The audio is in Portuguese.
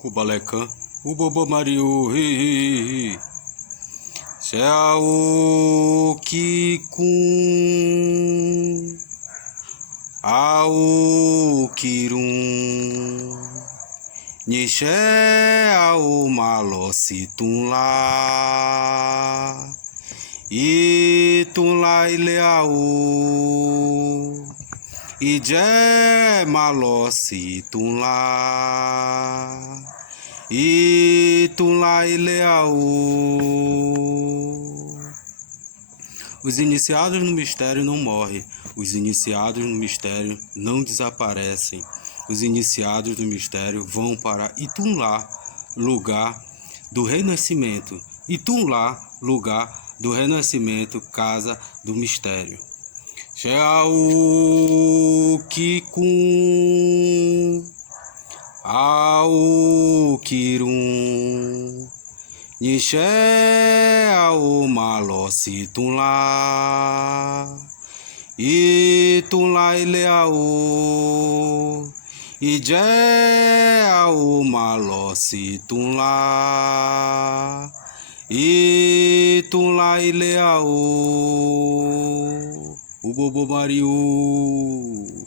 Kubalecan, o Bobo Mario, Céu Kikun, Ao Kirum, Nixé ao Malocitum lá, Itum lá Ileau, Ijé Malocitum lá, Itum lá Ileau. Os iniciados no mistério não morrem, os iniciados no mistério não desaparecem. Os iniciados do mistério vão para Itum-lá, lugar do renascimento. Itum-lá, lugar do renascimento, casa do mistério. Céu Kikun, Ao Kirum, Nixé ao Malocitum lá, Itum lá Ileau, Ijé ao Malocitum lá, Itum lá Ileau, o Bobo Mario.